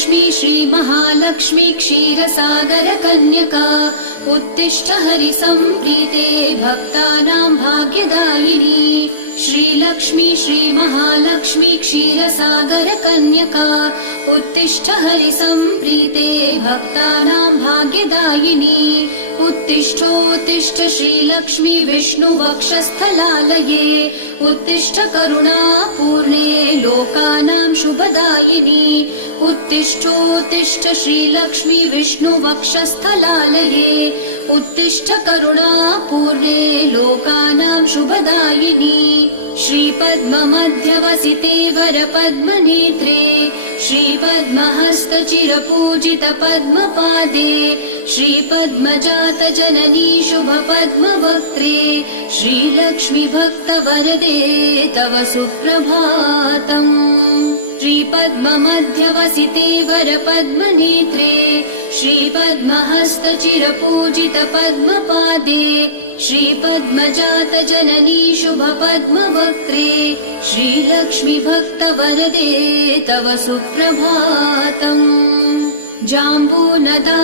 श्रीलक्ष्मी श्रीमहालक्ष्मी क्षीरसागर कन्यका उत्तिष्ठ हरिसम्प्रीते भक्तानां भाग्यदायिनी। श्रीलक्ष्मी श्रीमहालक्ष्मी क्षीरसागर कन्यका उत्तिष्ठ हरिसम्प्रीते भक्तानां भाग्यदायिनी। उत्तिष्ठोत्तिष्ठ श्रीलक्ष्मी विष्णुवक्षस्थलालये उत्तिष्ठ करुणापूर्णे लोकानां शुभदायिनी। उत्तिष्ठोत्तिष्ठ श्रीलक्ष्मी विष्णुवक्षस्थलालये उत्तिष्ठ करुणापूर्णे लोकानां शुभदायिनी। श्रीपद्ममध्यवसिते वरपद्मनेत्रे श्रीपद्महस्तचिरपूजित पद्मपादे श्रीपद्मजात जननी शुभपद्मवक्त्रे श्रीलक्ष्मी भक्तवरदे तव सुप्रभातम्। श्रीपद्ममध्यवसिते वरपद्मनेत्रे श्रीपद्महस्तचिरपूजित पद्मपादे श्रीपद्मजात जननी शुभपद्मवक्त्रे श्रीलक्ष्मी भक्तवरदे तव सुप्रभातम्। जाम्बूनदा